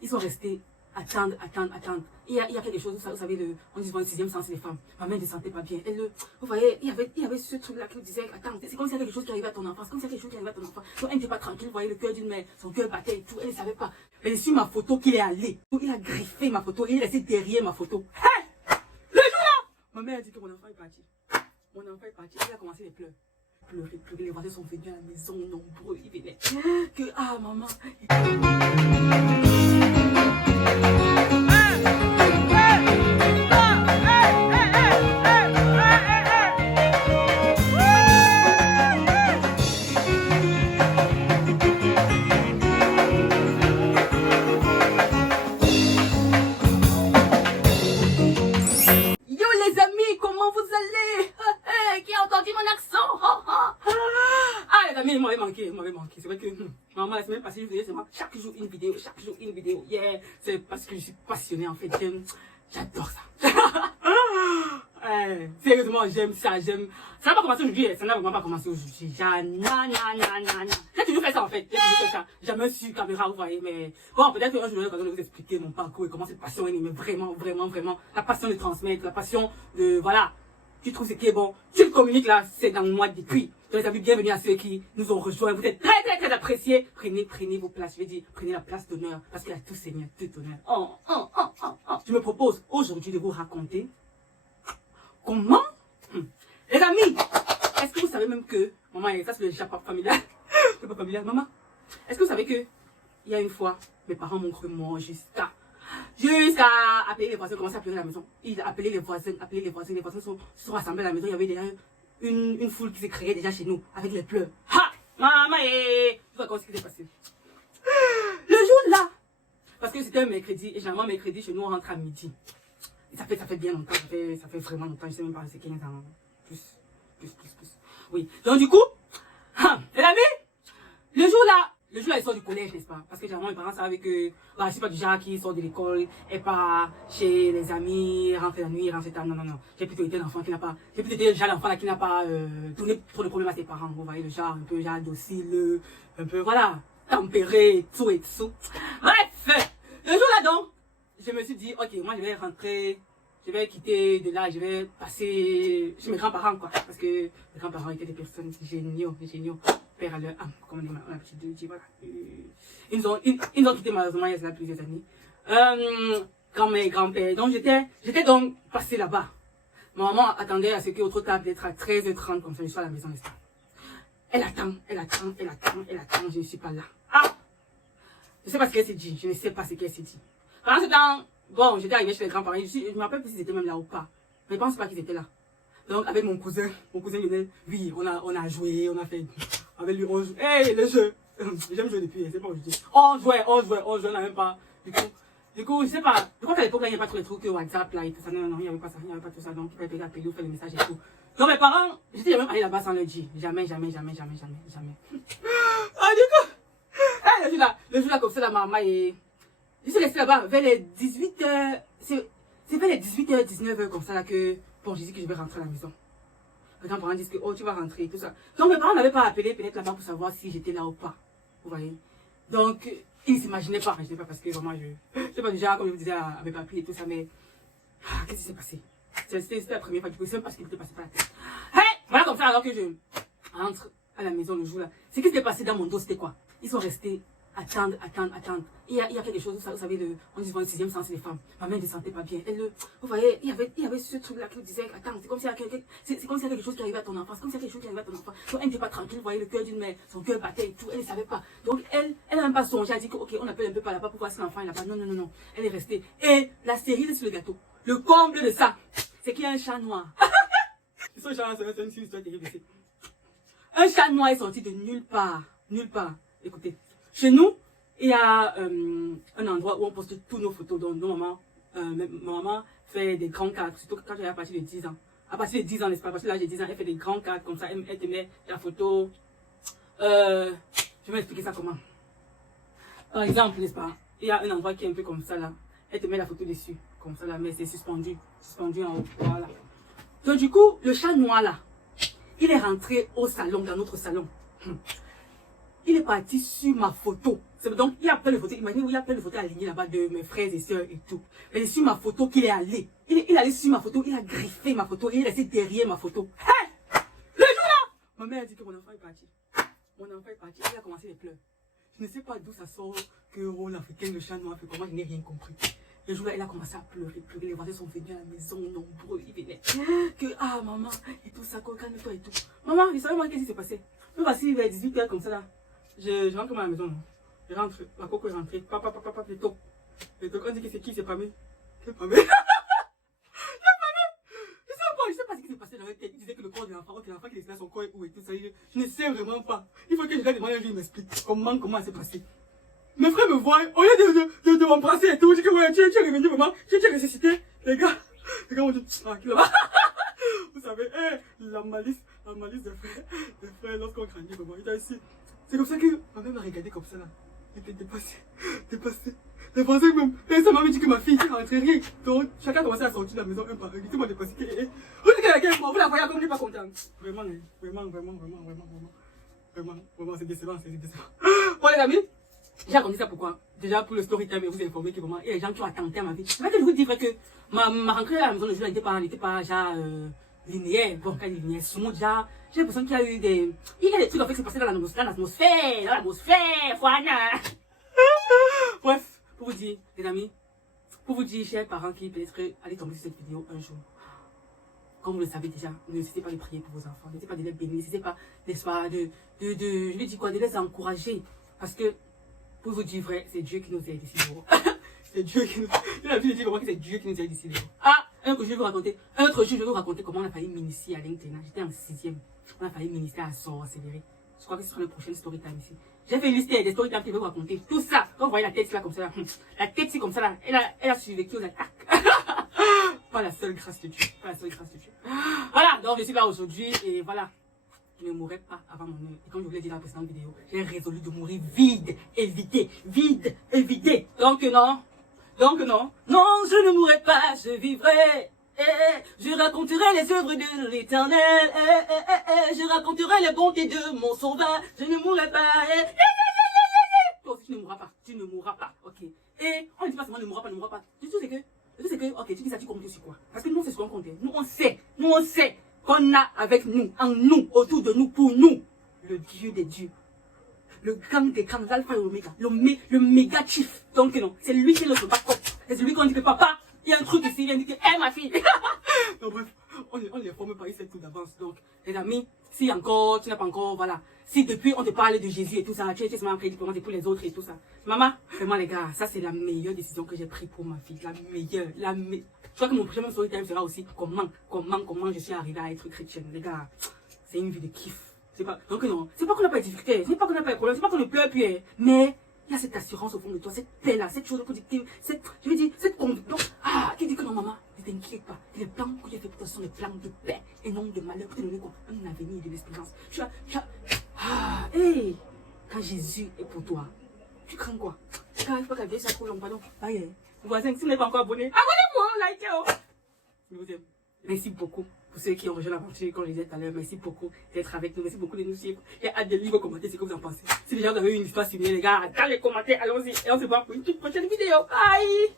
Ils sont restés attendre. Il y a quelque chose, vous savez, on dit le sixième sens, les femmes. Ma mère ne se sentait pas bien. Vous voyez, il y avait ce truc-là qui vous disait, attends, c'est comme s'il y a quelque chose qui arrivait à ton enfant. C'est comme s'il y a quelque chose qui arrivait à ton enfant. Donc, elle n'était pas tranquille, vous voyez le cœur d'une mère, son cœur battait et tout, elle ne savait pas. Elle est sur ma photo qu'il est allé. Il a griffé ma photo, il est resté derrière ma photo. Hey! Le jour-là, ma mère a dit que mon enfant est parti. Mon enfant est parti, il a commencé les pleurs. Pleurer, les voisins sont venus à la maison, nombreux, ils venaient. Que, ah, maman. Il m'avait manqué. C'est vrai que maman, la semaine passée, je faisais seulement chaque jour une vidéo. Yeah, c'est parce que je suis passionnée en fait. J'adore ça. Sérieusement, j'aime ça. Ça n'a pas commencé aujourd'hui. Ça n'a vraiment pas commencé aujourd'hui. J'ai toujours fait ça en fait. Jamais sur caméra, vous voyez. Mais bon, peut-être que je vais vous expliquer mon parcours et comment cette passion est. Mais vraiment. La passion de transmettre, la passion de, voilà. Tu trouves ce qui est bon. Tu le communiques là, c'est dans moi depuis. Donc, les amis, bienvenue à ceux qui nous ont rejoints. Vous êtes très appréciés. Prenez vos places. Je vais dire, prenez la place d'honneur. Parce qu'il y a tout Seigneur, tout honneur. Je me propose aujourd'hui de vous raconter comment. Les amis, est-ce que vous savez même que. Maman, ça c'est le Japon familial. Le pas familial, maman. Est-ce que vous savez que. Il y a une fois, mes parents m'ont cru mort jusqu'à appeler les voisins, commencer à pleurer à la maison. Il a appelé les voisins, les voisins sont rassemblés à la maison. Il y avait déjà une foule qui s'est créée déjà chez nous, avec les pleurs. Ha! Maman, tu vois ce qui s'est passé. Le jour là, parce que c'était un mercredi, et généralement mercredi chez nous on rentre à midi. Et ça fait bien longtemps, ça fait vraiment longtemps, je sais même pas, c'est 15 ans, plus. Oui, donc du coup, les amis, le jour là, ils sortent du collège, n'est-ce pas? Parce que généralement, mes parents savent que, je suis pas du genre qui sort de l'école, et pas chez les amis, rentre la nuit, rentre tard. Non. J'ai plutôt été l'enfant qui n'a pas, l'enfant là qui n'a pas donné trop de problèmes à ses parents. Vous voyez, le genre, un peu, docile, un peu, voilà, tempéré, tout et tout. Bref, le jour là donc, je me suis dit, ok, moi je vais rentrer, je vais quitter de là, je vais passer chez mes grands-parents, quoi. Parce que mes grands-parents étaient des personnes géniaux. Père à leur âme, comme on a l'habitude de dire, voilà. Ils ont quitté malheureusement il y a plusieurs années. Grand-mère, grand-père. Donc j'étais donc passé là-bas. Ma maman attendait à ce que autre table peut-être à 13h30 comme ça je sois à la maison, n'est-ce pas? Elle attend, je ne suis pas là. Je ne sais pas ce qu'elle s'est dit, Pendant ce temps, bon, j'étais arrivée chez les grands-parents, je me rappelle plus s'ils étaient même là ou pas. Mais je ne pense pas qu'ils étaient là. Donc avec mon cousin Lionel, oui, on a joué, on a fait. Avec lui, on joue. Hey, le jeu! J'aime jouer depuis, c'est pas aujourd'hui. On jouait, on n'a même pas. Du coup, je sais pas. Je crois qu'à l'époque, il n'y avait pas tous les trucs WhatsApp là et tout ça. Non, il n'y avait pas ça, tout ça. Donc, il fallait appeler ou faire les messages et tout. Donc, mes parents, j'étais même allé là-bas sans leur dire. Jamais. Du coup, le jour là, comme ça, la maman est. Je suis restée là-bas vers les 18h. C'est vers les 18h, 19h comme ça là que. Bon, j'ai dit que je vais rentrer à la maison. Les grands-parents disent que, oh, tu vas rentrer, tout ça. Donc, mes parents n'avaient pas appelé peut-être là-bas pour savoir si j'étais là ou pas. Vous voyez? Donc, ils ne s'imaginaient pas. Je ne sais pas parce que vraiment, je sais pas déjà, comme je vous disais, à mes papiers et tout ça, mais. Qu'est-ce qui s'est passé? C'était la première fois, du coup, c'est même parce qu'il était passé par la tête. Hey! Voilà comme ça, alors que je rentre à la maison le jour là. Ce qui s'est passé dans mon dos, c'était quoi? Ils sont restés attendre. Il y a quelque chose, vous savez, on dit le sixième sens, les femmes. Ma mère ne se sentait pas bien. Vous voyez, il y avait ce truc-là qui vous disait, attends, c'est comme s'il y a quelque chose qui arrivait à ton enfant. Donc, elle n'était pas tranquille, vous voyez, le cœur d'une mère, son cœur battait et tout, elle ne savait pas. Donc, elle n'a même pas songé, elle a dit que, ok, on appelle un peu par là-bas pour voir si l'enfant est là-bas. Non. Elle est restée. Et la cerise sur le gâteau, le comble de ça, c'est qu'il y a un chat noir. Ce chat, c'est une histoire terrible ici. Un chat noir est sorti de nulle part. Écoutez. Chez nous, il y a un endroit où on poste toutes nos photos. Donc, ma maman fait des grands cadres, surtout quand elle est à partir de 10 ans. À partir de 10 ans, n'est-ce pas? Parce que là, j'ai 10 ans, elle fait des grands cadres comme ça. Elle te met la photo. Je vais expliquer ça comment. Par exemple, n'est-ce pas? Il y a un endroit qui est un peu comme ça là. Elle te met la photo dessus. Comme ça là, mais c'est suspendu en haut. Voilà. Donc, du coup, le chat noir là, il est rentré au salon, dans notre salon. Il est parti sur ma photo. Donc, il y a plein de photos. Imaginez, il y a plein de photos alignées là-bas de mes frères et sœurs et tout. Mais sur ma photo qu'il est allé. Il est allé sur ma photo, il a griffé ma photo, il est resté derrière ma photo. Hey! Le jour-là, ma mère a dit que mon enfant est parti. Mon enfant est parti, il a commencé les pleurs. Je ne sais pas d'où ça sort que rôle africain, le chat noir fait comment, je n'ai rien compris. Le jour-là, il a commencé à pleurer. Les voisins sont venus à la maison, nombreux, ils venaient. Que, ah, maman, et tout ça, calme-toi et tout. Maman, il savait moi qu'est-ce qui s'est passé. Me voici vers 18h comme ça là. Je rentre à la maison. Je rentre, la coco est rentrée. Papa, plutôt. Plutôt, on dit que c'est qui, c'est pas mieux. C'est pas mieux. Je sais pas ce qui s'est passé dans la tête. Il disait que le corps de l'enfant, qui laissait son corps est où et tout ça. Je ne sais vraiment pas. Il faut que je lui demande un jour, il m'explique comment ça s'est passé. Mes frères me voient, au lieu de m'embrasser et tout, je dis que ouais, tu es revenu maman, tu es ressuscité. Les gars m'ont dit, tranquille là-bas. Vous savez, la malice des frères lorsqu'on grandit, maman, il est ici. C'est comme ça que ma mère m'a regardé comme ça là. J'étais dépassé. Les voisins même, et ça m'a dit que ma fille est rentrée rien. Donc, chacun commençait à sortir de la maison un par un. Tout le monde est passé. Vous dites que vous la voyez comme il n'est pas content. Vraiment, c'est décevant. Bon les amis, j'ai raconté ça pourquoi? Déjà pour le story time et vous informer que vraiment, il y a des gens qui ont attenté à ma vie. C'est vrai que je vous dis que ma rentrée à la maison le jour n'était pas déjà linéaire. Bon, quand il est linéaire, souvent déjà, j'ai l'impression qu'il y a eu des... Il y a des trucs en fait qui se passaient dans l'atmosphère, voilà. Bref, pour vous dire, les amis, chers parents qui peut-être allez tomber sur cette vidéo un jour. Comme vous le savez déjà, n'hésitez pas de prier pour vos enfants, n'hésitez pas de les bénir, n'hésitez pas, n'est-ce pas, je vais dire quoi, de les encourager. Parce que, pour vous dire vrai, c'est Dieu qui nous aide ici. C'est Dieu qui nous... La vie dit vraiment que c'est Dieu qui nous aide ici. Ah, un autre jour, je vais vous raconter comment on a failli m'initier à l'internat. J'étais en 6e. On a failli m'initier à sorcellerie. Je crois que ce sera le prochain story time ici. J'ai fait une liste des story time que je vais vous raconter. Tout ça, quand vous voyez la tête là comme ça, là, la tête c'est comme ça là, elle a survécu aux attaques. Pas la seule grâce de Dieu. Voilà, donc je suis là aujourd'hui et voilà. Je ne mourrai pas avant mon heure. Et comme je vous l'ai dit dans la précédente vidéo, j'ai résolu de mourir vide et vidé. Donc non, je ne mourrai pas, je vivrai. Je raconterai les œuvres de l'Éternel. Je raconterai les bontés de mon sauveur. Je ne mourrai pas. Toi aussi, tu ne mourras pas. Ok. Et on ne dit pas seulement ne mourra pas. Du tout, c'est que, ok, tu dis ça, tu comptes sur quoi? Parce que nous, c'est ce qu'on compte. Nous, on sait qu'on a avec nous, en nous, autour de nous, pour nous, le Dieu des dieux. Le grand des grands, l'alpha et l'oméga. Le méga chief. Donc non, c'est lui qui est notre backup. C'est celui qu'on dit que papa, il y a un truc ici, il vient dire que, ma fille. Donc bref, on les forme pas, il sait tout d'avance. Donc, les amis, si encore, tu n'as pas encore, voilà. Si depuis on te parle de Jésus et tout ça, tu es seulement après pour les autres et tout ça. Maman, vraiment les gars, ça c'est la meilleure décision que j'ai prise pour ma fille. La meilleure. Je crois que mon prochain story time sera aussi comment je suis arrivée à être chrétienne. Les gars, c'est une vie de kiff. Donc non, c'est pas qu'on n'a pas de difficultés, c'est pas qu'on n'a pas de problème, c'est pas qu'on ne pleure plus, mais il y a cette assurance au fond de toi, cette paix-là, cette chose positive, cette conviction, qui dit que non maman, ne t'inquiète pas, les plans que j'ai fait pour toi sont des plans de paix et non de malheur, pour te donner quoi, un avenir et de l'espérance. Quand Jésus est pour toi, tu crains quoi? Quand il faut pas qu'elle ça trop long, pardon. Aïe, voisin, si vous n'êtes pas encore abonné, abonnez-vous, likez. Je vous aime. Merci beaucoup pour ceux qui ont rejoint l'aventure, comme je disais tout à l'heure. Merci beaucoup d'être avec nous. Merci beaucoup de nous suivre. Et hâte de lire vos commentaires, ce que vous en pensez. Si déjà vous avez eu une histoire similaire, les gars, dans les commentaires, allons-y. Et on se voit pour une toute prochaine vidéo. Bye!